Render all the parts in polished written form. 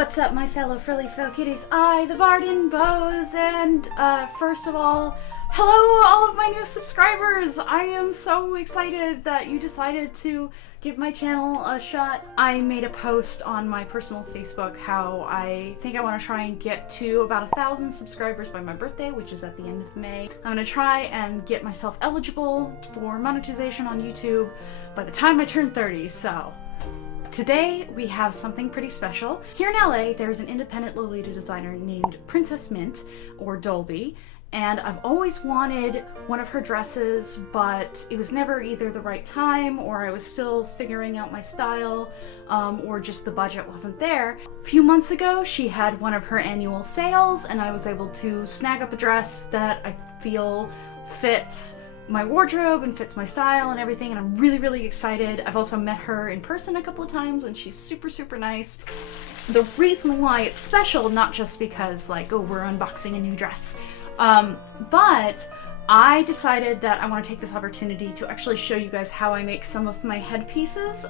What's up, my fellow frilly faux kitties? I, the Barden Bows, and first of all, hello all of my new subscribers! I am so excited that you decided to give my channel a shot. I made a post on my personal Facebook how I think I want to try and get to about 1,000 subscribers by my birthday, which is at the end of May. I'm going to try and get myself eligible for monetization on YouTube by the time I turn 30, so... Today, we have something pretty special. Here in LA, there's an independent Lolita designer named Princess Mint, or Dollbe, and I've always wanted one of her dresses, but it was never either the right time, or I was still figuring out my style, or just the budget wasn't there. A few months ago, she had one of her annual sales, and I was able to snag up a dress that I feel fits my wardrobe and fits my style and everything, and I'm really excited. I've also met her in person a couple of times and she's super nice. The reason why it's special, not just because like, oh, we're unboxing a new dress, but I decided that I want to take this opportunity to actually show you guys how I make some of my headpieces.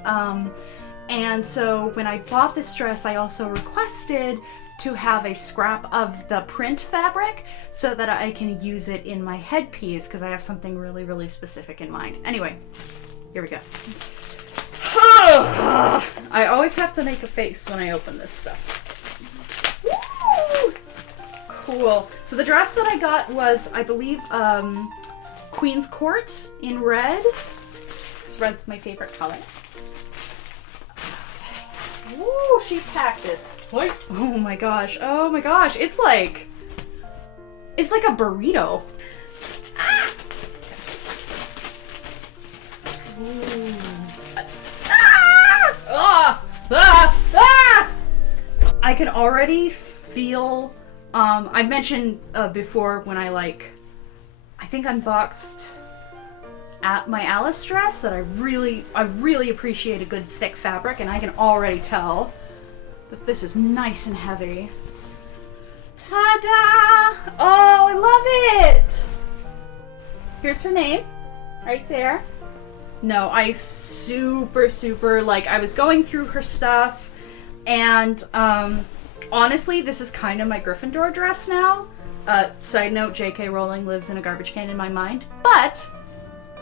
And so when I bought this dress, I also requested to have a scrap of the print fabric so that I can use it in my headpiece because I have something really specific in mind. Anyway, here we go. I always have to make a face when I open this stuff. Woo! Cool. So the dress that I got was, I believe, Queen's Court in red. Because red's my favorite color. Ooh, she packed this tight. Oh my gosh, it's like a burrito. Ah! I can already feel, I mentioned before when I think unboxed at my Alice dress that I really appreciate a good thick fabric, and I can already tell that this is nice and heavy. Ta-da! Oh, I love it! Here's her name, right there. No, I super, like, I was going through her stuff, and, honestly, this is kind of my Gryffindor dress now. Side note, J.K. Rowling lives in a garbage can in my mind, but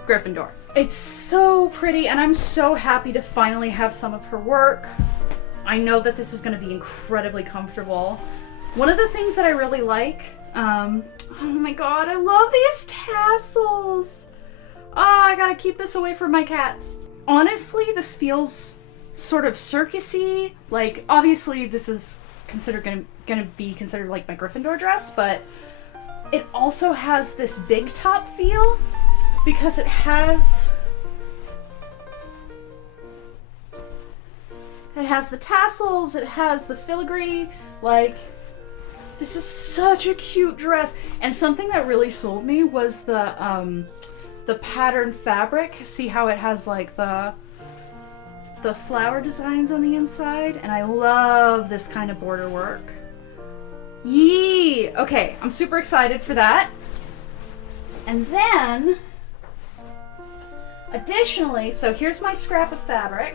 Gryffindor. It's so pretty, and I'm so happy to finally have some of her work. I know that this is going to be incredibly comfortable. One of the things that I really like, oh my god, I love these tassels. Oh, I gotta keep this away from my cats. Honestly, this feels sort of circusy. Like, obviously this is gonna be considered like my Gryffindor dress, but it also has this big top feel because it has the tassels, it has the filigree. Like, this is such a cute dress. And something that really sold me was the pattern fabric. See how it has like the flower designs on the inside? And I love this kind of border work. Yee! Okay, I'm super excited for that. And then, additionally, so here's my scrap of fabric.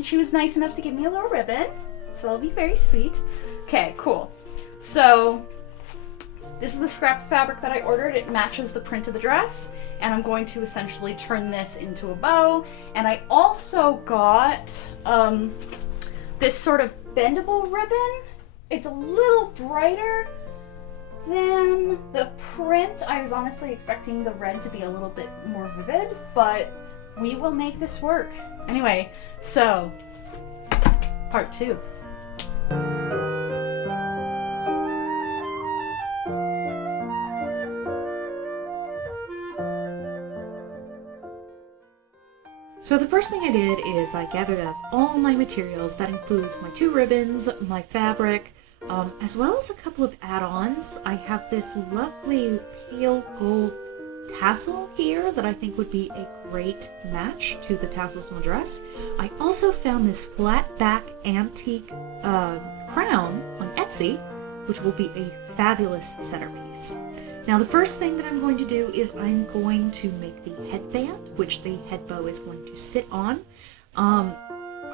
She was nice enough to give me a little ribbon, so that'll be very sweet. Okay, cool. So, this is the scrap of fabric that I ordered. It matches the print of the dress, and I'm going to essentially turn this into a bow. And I also got this sort of bendable ribbon. It's a little brighter than the print. I was honestly expecting the red to be a little bit more vivid, but we will make this work. Anyway, so, part 2. So the first thing I did is I gathered up all my materials. That includes my 2 ribbons, my fabric, as well as a couple of add-ons. I have this lovely pale gold tassel here that I think would be a great match to the tassels on the dress. I also found this flat back antique crown on Etsy, which will be a fabulous centerpiece. Now the first thing that I'm going to do is I'm going to make the headband, which the headbow is going to sit on.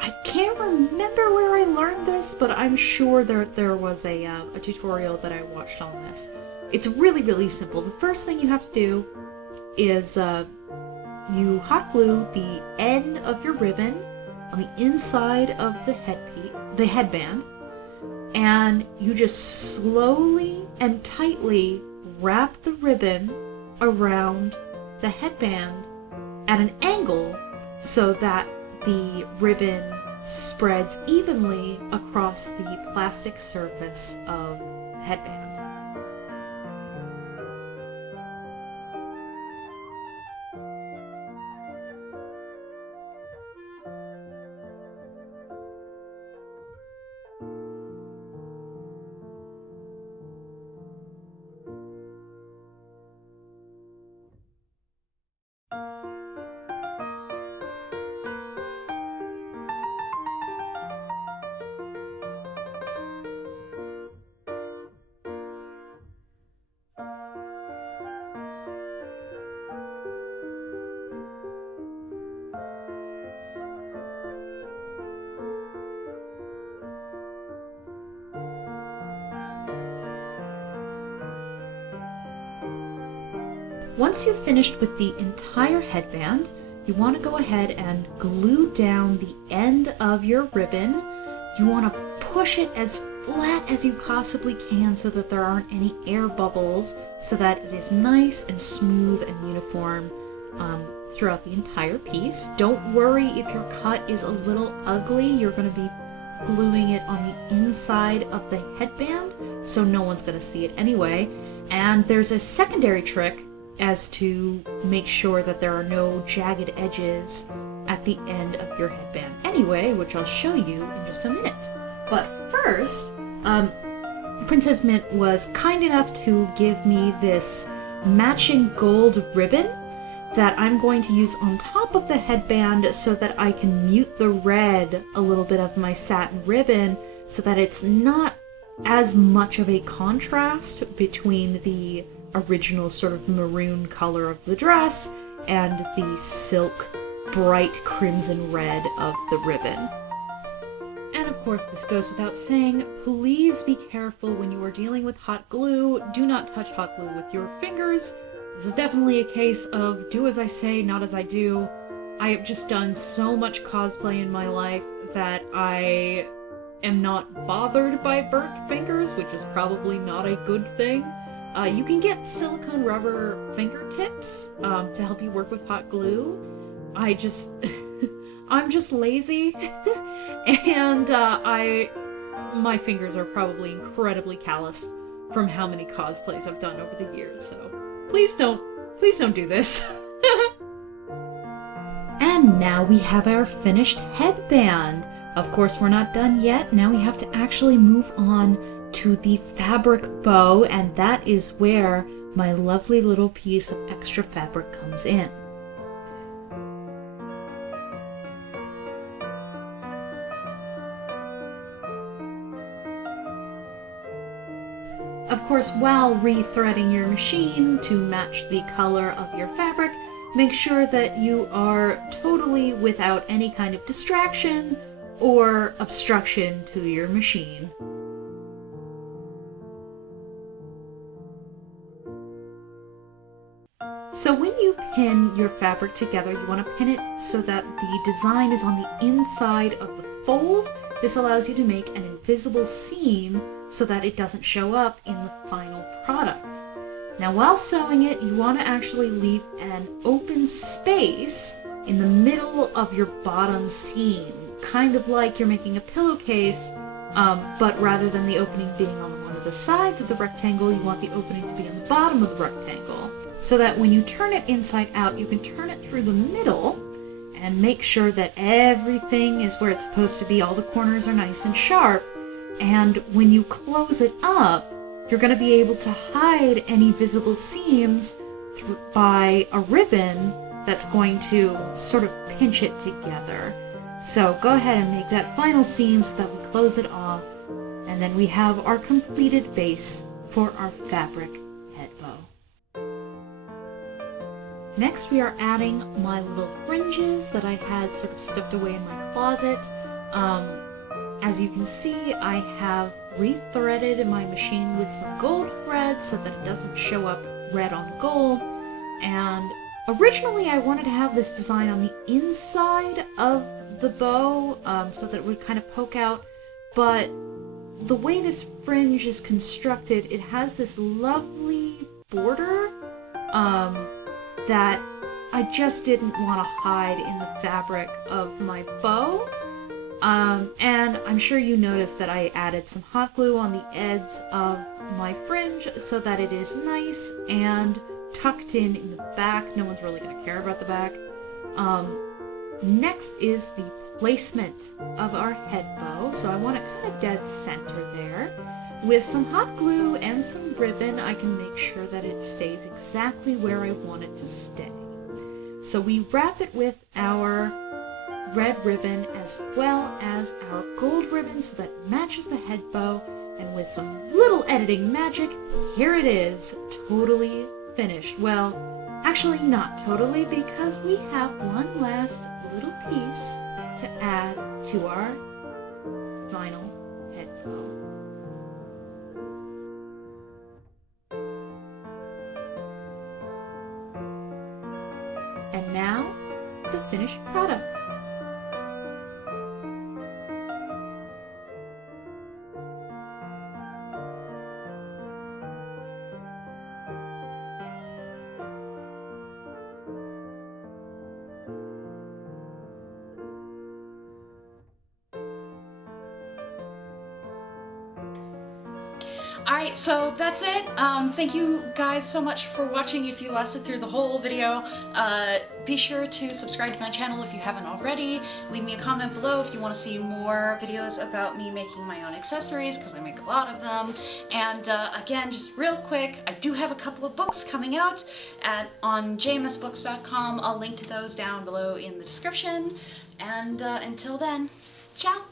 I can't remember where I learned this, but I'm sure there was a tutorial that I watched on this. It's really, really simple. The first thing you have to do is you hot glue the end of your ribbon on the inside of the headband, and you just slowly and tightly wrap the ribbon around the headband at an angle so that the ribbon spreads evenly across the plastic surface of the headband. Once you've finished with the entire headband, you want to go ahead and glue down the end of your ribbon. You want to push it as flat as you possibly can so that there aren't any air bubbles, so that it is nice and smooth and uniform throughout the entire piece. Don't worry if your cut is a little ugly. You're going to be gluing it on the inside of the headband, so no one's going to see it anyway. And there's a secondary trick as to make sure that there are no jagged edges at the end of your headband anyway, which I'll show you in just a minute. But first, Princess Mint was kind enough to give me this matching gold ribbon that I'm going to use on top of the headband so that I can mute the red a little bit of my satin ribbon so that it's not as much of a contrast between the original sort of maroon color of the dress and the silk bright crimson red of the ribbon. And of course, this goes without saying, please be careful when you are dealing with hot glue. Do not touch hot glue with your fingers. This is definitely a case of do as I say, not as I do. I have just done so much cosplay in my life that I am not bothered by burnt fingers, which is probably not a good thing. You can get silicone rubber fingertips to help you work with hot glue. I'm just lazy, and my fingers are probably incredibly calloused from how many cosplays I've done over the years. So please don't do this. And now we have our finished headband. Of course, we're not done yet. Now we have to actually move on to the fabric bow, and that is where my lovely little piece of extra fabric comes in. Of course, while rethreading your machine to match the color of your fabric, make sure that you are totally without any kind of distraction or obstruction to your machine. So when you pin your fabric together, you want to pin it so that the design is on the inside of the fold. This allows you to make an invisible seam so that it doesn't show up in the final product. Now while sewing it, you want to actually leave an open space in the middle of your bottom seam, kind of like you're making a pillowcase, but rather than the opening being on one of the sides of the rectangle, you want the opening to be on the bottom of the rectangle, so that when you turn it inside out, you can turn it through the middle and make sure that everything is where it's supposed to be. All the corners are nice and sharp, and when you close it up, you're going to be able to hide any visible seams by a ribbon that's going to sort of pinch it together. So go ahead and make that final seam so that we close it off, and then we have our completed base for our fabric head bow. Next, we are adding my little fringes that I had sort of stuffed away in my closet. As you can see, I have rethreaded my machine with some gold thread so that it doesn't show up red on gold. And originally I wanted to have this design on the inside of the bow, so that it would kind of poke out, but the way this fringe is constructed, it has this lovely border that I just didn't want to hide in the fabric of my bow. And I'm sure you noticed that I added some hot glue on the ends of my fringe so that it is nice and tucked in the back. No one's really going to care about the back. Next is the placement of our head bow. So I want it kind of dead center there. With some hot glue and some ribbon, I can make sure that it stays exactly where I want it to stay. So we wrap it with our red ribbon as well as our gold ribbon so that it matches the head bow, and with some little editing magic, here it is, totally finished. Well, actually not totally, because we have one last little piece to add to our final head bow. And now, the finished product. Alright, so that's it. Thank you guys so much for watching. If you lasted through the whole video, be sure to subscribe to my channel if you haven't already. Leave me a comment below if you want to see more videos about me making my own accessories, because I make a lot of them. And again, just real quick, I do have a couple of books coming out on jmsbooks.com. I'll link to those down below in the description. And until then, ciao!